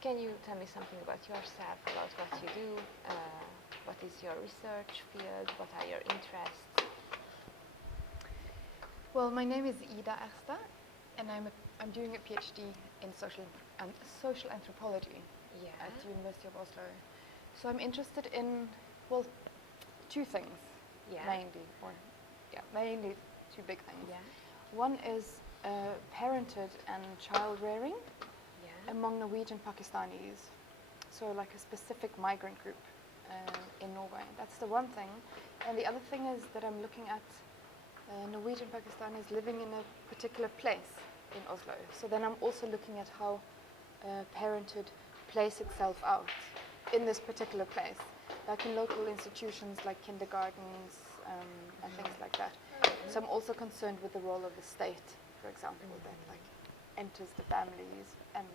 Can you tell me something about yourself, about what you do? What is your research field? What are your interests? Well, my name is Ida Ersta, and I'm doing a PhD in social anthropology at the University of Oslo. So I'm interested in, well, two things mainly two big things. Yeah. One is parenthood and child rearing among Norwegian Pakistanis, so like a specific migrant group in Norway. That's the one thing. And the other thing is that I'm looking at Norwegian Pakistanis living in a particular place in Oslo. So then I'm also looking at how parenthood plays itself out in this particular place, like in local institutions like kindergartens and things like that. So I'm also concerned with the role of the state, for example, that like enters the families and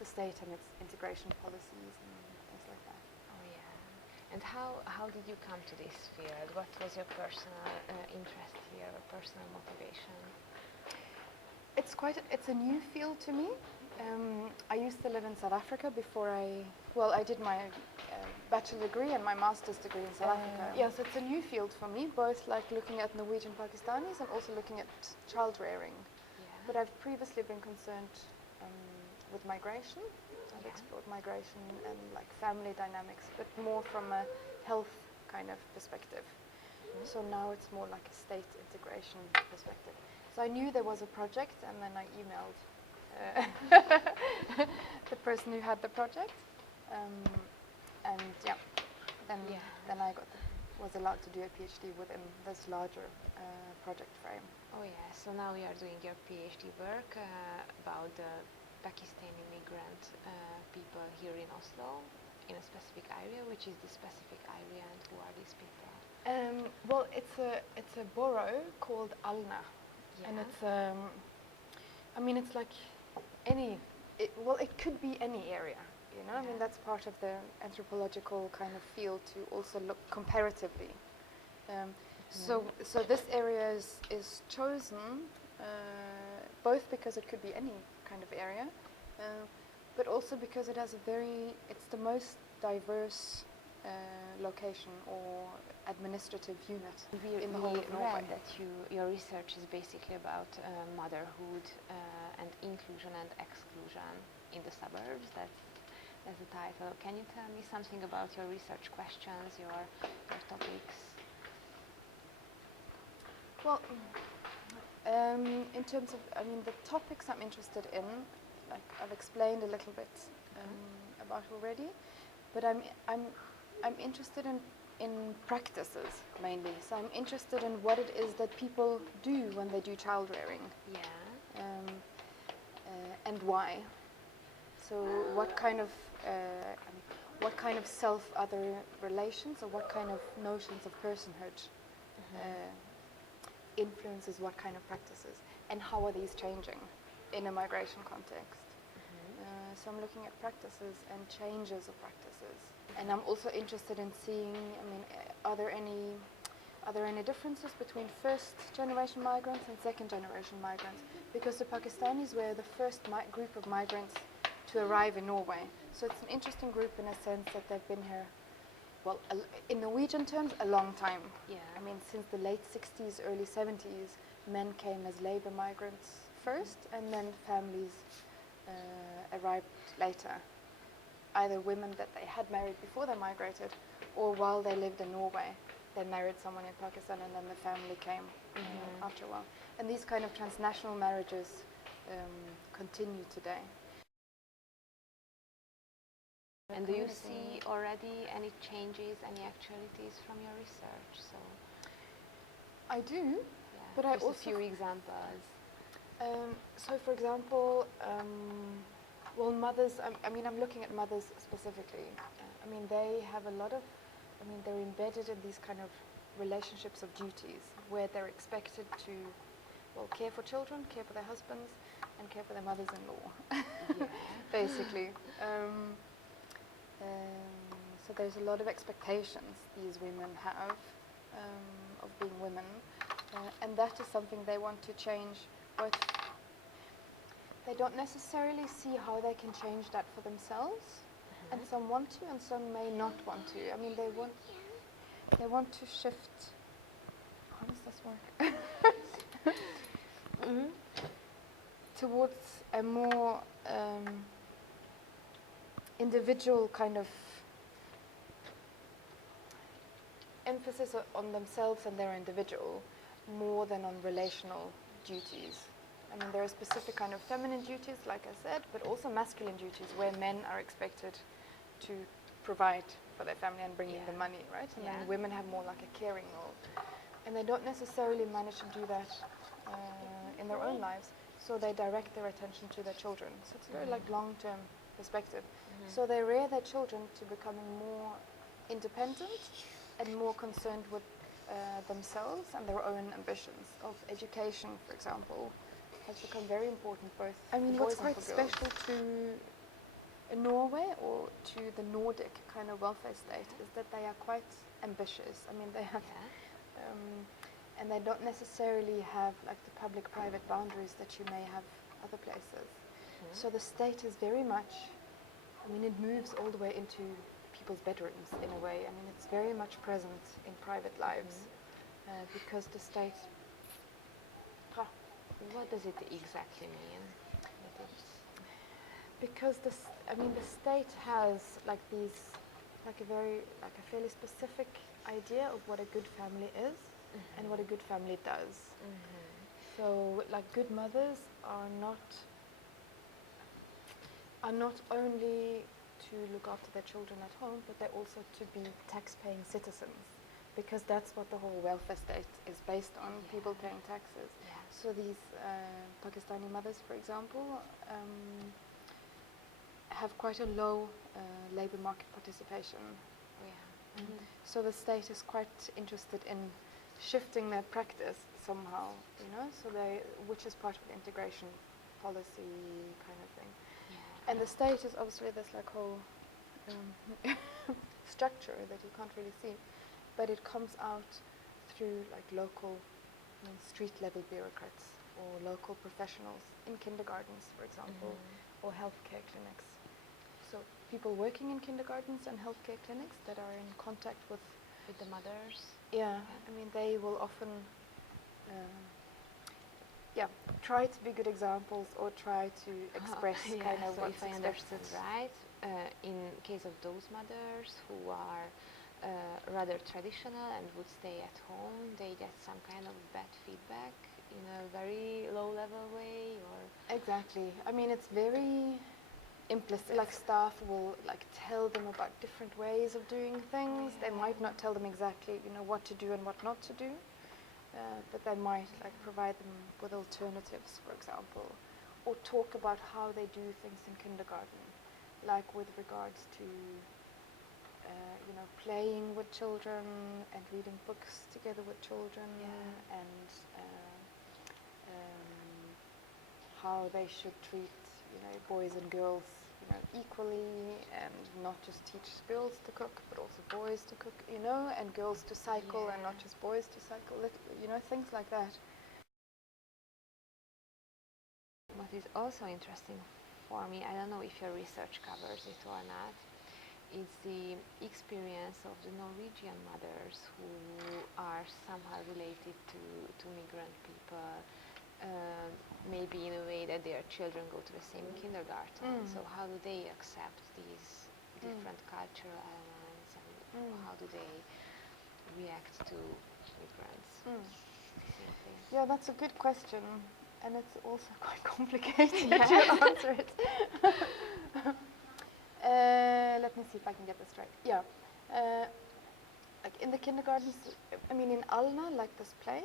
the state and its integration policies and things like that. Oh yeah. And how did you come to this field? What was your personal interest here, or personal motivation? It's a new field to me. I used to live in South Africa before I did my bachelor degree and my master's degree in South Africa. Yes, it's a new field for me, both like looking at Norwegian Pakistanis and also looking at child rearing. Yeah. But I've previously been concerned with migration. I've explored migration and like family dynamics, but more from a health kind of perspective. So now it's more like a state integration perspective. So I knew there was a project, and then I emailed the person who had the project, and then I was allowed to do a PhD within this larger project frame. Oh yeah, so now you are doing your PhD work about the Pakistani migrant people here in Oslo, in a specific area. Which is the specific area, and who are these people? Well, it's a borough called Alna, and it's it's like it could be any area, you know. I mean, that's part of the anthropological kind of field to also look comparatively. So this area is chosen both because it could be any kind of area, but also because it's the most diverse location or administrative unit in the whole of Norway. That your research is basically about motherhood and inclusion and exclusion in the suburbs. That's the title. Can you tell me something about your research questions, your topics? Well, in terms of, the topics I'm interested in, like I've explained a little bit about already, but I'm interested in practices mainly. So I'm interested in what it is that people do when they do child rearing. Yeah. And why. So what kind of self-other relations, or what kind of notions of personhood influences what kind of practices, and how are these changing in a migration context. So I'm looking at practices and changes of practices, and I'm also interested in seeing, are there any differences between first generation migrants and second generation migrants, because the Pakistanis were the first group of migrants to arrive in Norway. So it's an interesting group in a sense that they've been here, well, in Norwegian terms, a long time. Yeah. Since the late 60s, early 70s, men came as labor migrants first, and then families arrived later. Either women that they had married before they migrated, or while they lived in Norway, they married someone in Pakistan, and then the family came after a while. And these kind of transnational marriages continue today. And do you see already any changes, any actualities from your research? So I do, but I also a few examples. So, for example, mothers. I'm looking at mothers specifically. They have a lot of. They're embedded in these kind of relationships of duties where they're expected to, care for children, care for their husbands, and care for their mothers-in-law. Basically. So there's a lot of expectations these women have of being women, and that is something they want to change. they don't necessarily see how they can change that for themselves, and some want to, and some may not want to. I mean, they want to shift. How does this work? Towards a more individual kind of emphasis on themselves and their individual, more than on relational duties. I mean, there are specific kind of feminine duties, like I said, but also masculine duties where men are expected to provide for their family and bring in the money, right? And then women have more like a caring role. And they don't necessarily manage to do that in their own lives, so they direct their attention to their children. So it's a very like long-term perspective. So they rear their children to becoming more independent and more concerned with themselves and their own ambitions. Of education, for example, has become very important both. I mean, what's quite special to Norway or to the Nordic kind of welfare state is that they are quite ambitious. I mean, they have, and they don't necessarily have like the public-private boundaries that you may have other places. So the state is very much, I mean, it moves all the way into people's bedrooms in a way. I mean, it's very much present in private lives because the state. What does it exactly mean? Because the state has like these, like a fairly specific idea of what a good family is and what a good family does. So, like, good mothers are not only to look after their children at home, but they're also to be tax-paying citizens, because that's what the whole welfare state is based on, people paying taxes. So these Pakistani mothers, for example, have quite a low labor market participation. So the state is quite interested in shifting their practice somehow, you know, which is part of the integration policy kind of thing. And the state is obviously this like whole structure that you can't really see, but it comes out through like local street level bureaucrats or local professionals in kindergartens, for example, or healthcare clinics. So people working in kindergartens and healthcare clinics that are in contact with the mothers. I mean, they will often try to be good examples or try to express kind of so what's if I understand right, in case of those mothers who are rather traditional and would stay at home, they get some kind of bad feedback in a very low level way, or exactly. I mean, it's very implicit. Like, staff will like tell them about different ways of doing things. They might not tell them exactly, you know, what to do and what not to do, but they might like provide them with alternatives, for example, or talk about how they do things in kindergarten, like with regards to you know, playing with children and reading books together with children, and how they should treat, you know, boys and girls, you know, equally, and not just teach girls to cook, but also boys to cook, you know, and girls to cycle, and not just boys to cycle, you know, things like that. What is also interesting for me, I don't know if your research covers it or not, is the experience of the Norwegian mothers who are somehow related to migrant people, maybe in a way that their children go to the same kindergarten. So how do they accept these different cultural elements, and how do they react to migrants? Yeah, that's a good question, and it's also quite complicated to answer it. Let me see if I can get this right. Like in the kindergartens, I mean, in Alna, like this place,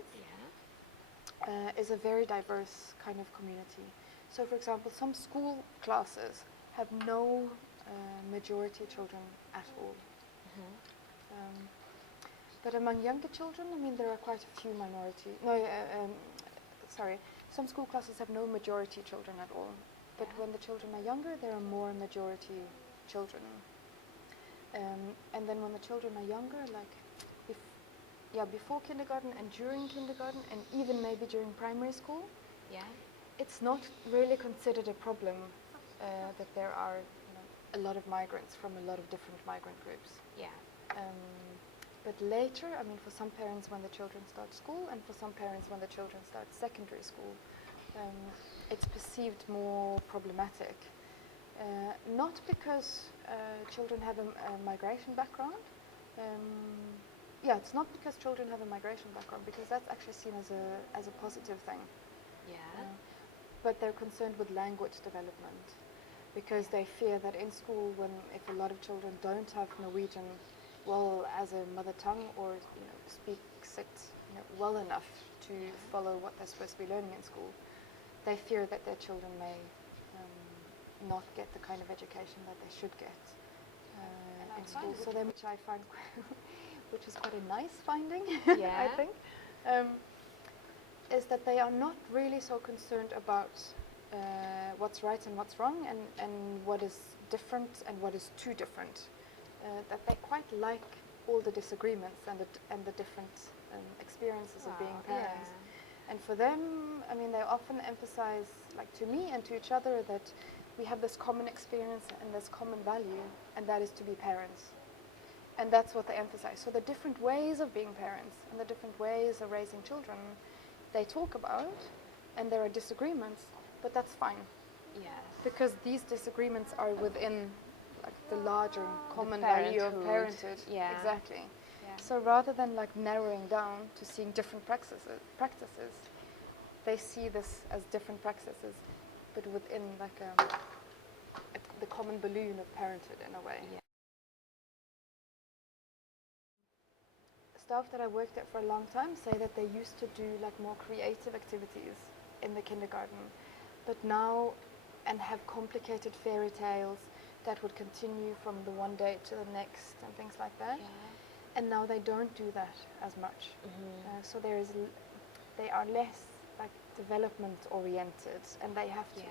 is a very diverse kind of community. So, for example, some school classes have no majority children at all. But among younger children, I mean, there are quite a few minority. Some school classes have no majority children at all. But when the children are younger, there are more majority children. And then when the children are younger, like before kindergarten and during kindergarten, and even maybe during primary school, It's not really considered a problem that there are a lot of migrants from a lot of different migrant groups. Yeah. But later, I mean, for some parents when the children start school, and for some parents when the children start secondary school, it's perceived more problematic. Not because children have a migration background. It's not because children have a migration background, because that's actually seen as a positive thing. Yeah. But they're concerned with language development, because they fear that in school, if a lot of children don't have Norwegian well as a mother tongue, or speaks it well enough to follow what they're supposed to be learning in school, they fear that their children may not get the kind of education that they should get in school. So then, which I find, which is quite a nice finding, I think, is that they are not really so concerned about what's right and what's wrong, and what is different and what is too different. That they quite like all the disagreements and the different experiences of being parents. Yeah. And for them, I mean, they often emphasize, like to me and to each other, that we have this common experience and this common value, and that is to be parents. And that's what they emphasize. So the different ways of being parents and the different ways of raising children, they talk about, and there are disagreements, but that's fine. Yes. Because these disagreements are within the larger common value of parenthood. Yeah. Exactly. Yeah. So rather than narrowing down to seeing different practices, they see this as different practices, but within the common balloon of parenthood in a way. Yeah. Staff that I worked at for a long time say that they used to do more creative activities in the kindergarten, but now, and have complicated fairy tales that would continue from the one day to the next and things like that. Yeah. And now they don't do that as much. Mm-hmm. So they are less development oriented, and they have to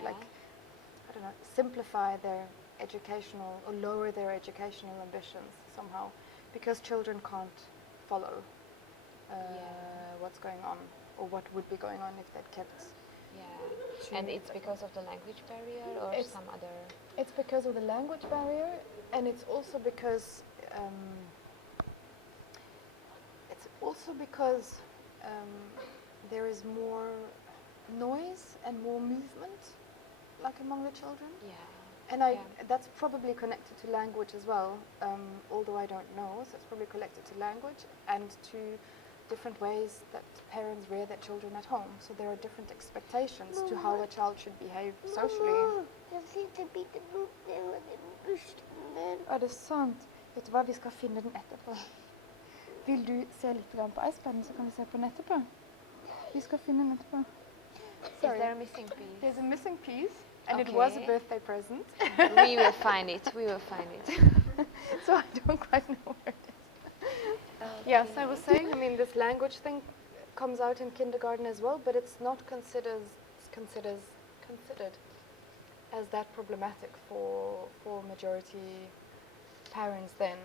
simplify their educational or lower their educational ambitions somehow, because children can't follow what's going on, or what would be going on if they'd kept. Yeah. And it's because of the language barrier, or some other? It's because of the language barrier, and it's also because there is more noise and more movement, among the children. Yeah. And that's probably connected to language as well, although I don't know. So it's probably connected to language and to different ways that parents rear their children at home. So there are different expectations to how a child should behave socially. Jag sitter bitte borte och det är bussen där. Ja, det är sant. Vet du vad, vi ska finna den etterpå. Vill du se lite grann på iPaden, så kan vi se på den etterpå? Vi ska finna den etterpå. Sorry. Is there a missing piece? There's a missing piece, and it was a birthday present. We will find it. We will find it. So I don't quite know where it is. Yes, I was saying, I mean, this language thing comes out in kindergarten as well, but it's not considered as that problematic for majority parents then.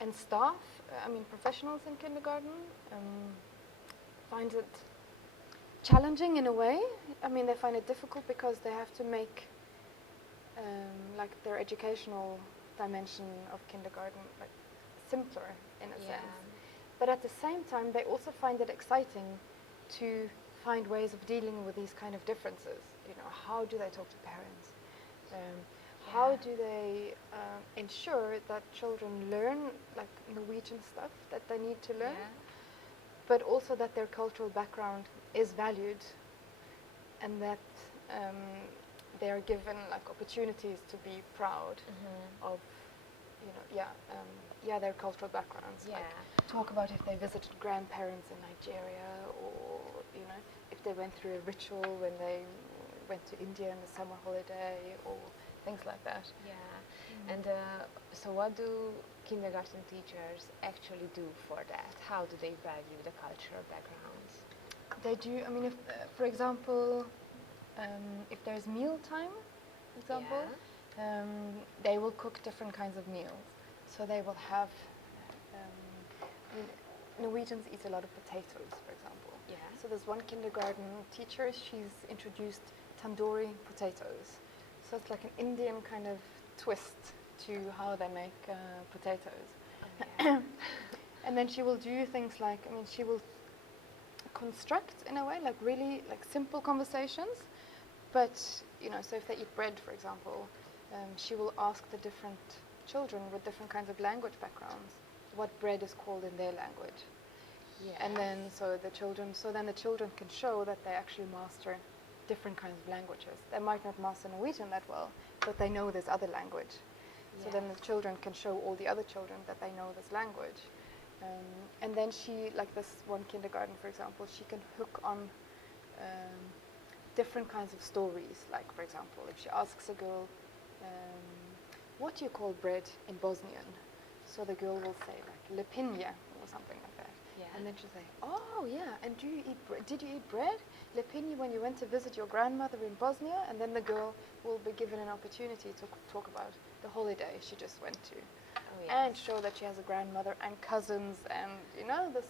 And staff, I mean, professionals in kindergarten, find it challenging in a way. I mean, they find it difficult because they have to make their educational dimension of kindergarten simpler in a sense. But at the same time, they also find it exciting to find ways of dealing with these kind of differences. You know, how do they talk to parents? How do they ensure that children learn Norwegian stuff that they need to learn, but also that their cultural background is valued, and that they are given opportunities to be proud of, their cultural backgrounds. Yeah. Talk about if they visited grandparents in Nigeria, or if they went through a ritual when they went to India in the summer holiday, or things like that. Yeah. And so what do kindergarten teachers actually do for that? How do they value the cultural backgrounds? They do, I mean, if, for example, if there's meal time, for example, they will cook different kinds of meals. So they will have, Norwegians eat a lot of potatoes, for example. Yeah. So there's one kindergarten teacher, she's introduced tandoori potatoes. So it's like an Indian kind of twist to how they make potatoes. Oh, yeah. And then she will do things like, I mean, she will construct in a way, like really like simple conversations. But, you know, so if they eat bread, for example, she will ask the different children with different kinds of language backgrounds what bread is called in their language. Yes. And then then the children can show that they actually master different kinds of languages. They might not master Norwegian that well, but they know this other language. So then the children can show all the other children that they know this language. And then she, like this one kindergarten, for example, she can hook on different kinds of stories. Like, for example, if she asks a girl, what do you call bread in Bosnian? So the girl will say like lepinja or something like that. Yeah. And then she'll say, oh yeah, and did you eat bread? Lepinja when you went to visit your grandmother in Bosnia? And then the girl will be given an opportunity to talk about the holiday she just went to. Oh, yes. And show that she has a grandmother and cousins and, you know, this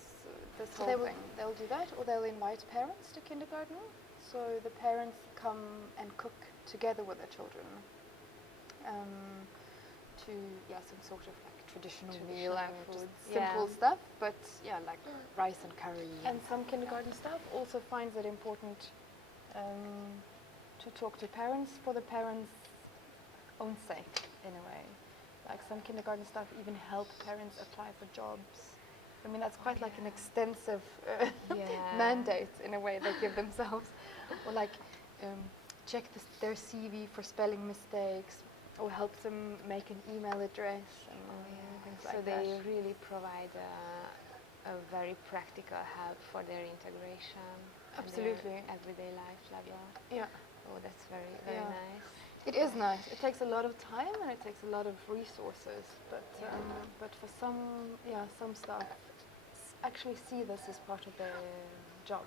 So whole thing. They'll do that, or they'll invite parents to kindergarten. So the parents come and cook together with the children to, some sort of like traditional meal and just food. simple Yeah. stuff, but like rice and curry. And some kindergarten staff also finds it important to talk to parents for the parents' own sake, in a way. Like some kindergarten staff even help parents apply for jobs. I mean, that's quite like an extensive mandate in a way they give themselves. Or like check their CV for spelling mistakes, or help them make an email address and things So like they that. really provide a very practical help for their integration. and their Absolutely. everyday life level. Yeah, Oh, that's very, very Yeah. nice. it is nice. It takes a lot of time and it takes a lot of resources, but for some staff actually see this as part of their job.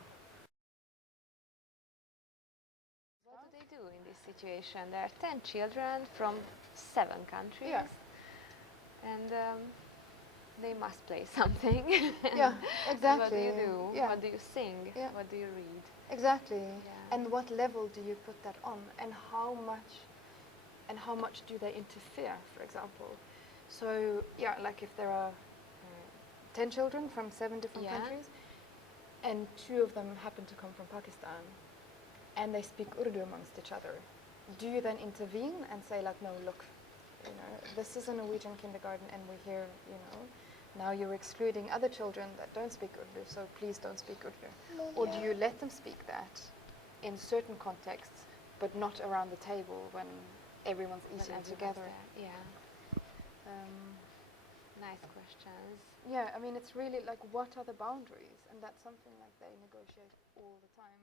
What do they do in this situation? There are 10 children from 7 countries. Yeah. And they must play something. Yeah, So exactly. what do you do? Yeah. What do you sing? Yeah. What do you read? Exactly. Yeah. And what level do you put that on? And how much do they interfere, for example? So, like if there are 10 children from 7 different Yeah. countries, and 2 of them happen to come from Pakistan, and they speak Urdu amongst each other, do you then intervene and say like, no, look, this is a Norwegian kindergarten and we're here, now you're excluding other children that don't speak Urdu, so please don't speak Urdu. Or do you let them speak that in certain contexts, but not around the table when everyone's When eating everyone's together? there? Yeah. Nice questions. Yeah, I mean, it's really like, what are the boundaries? And that's something like they negotiate all the time.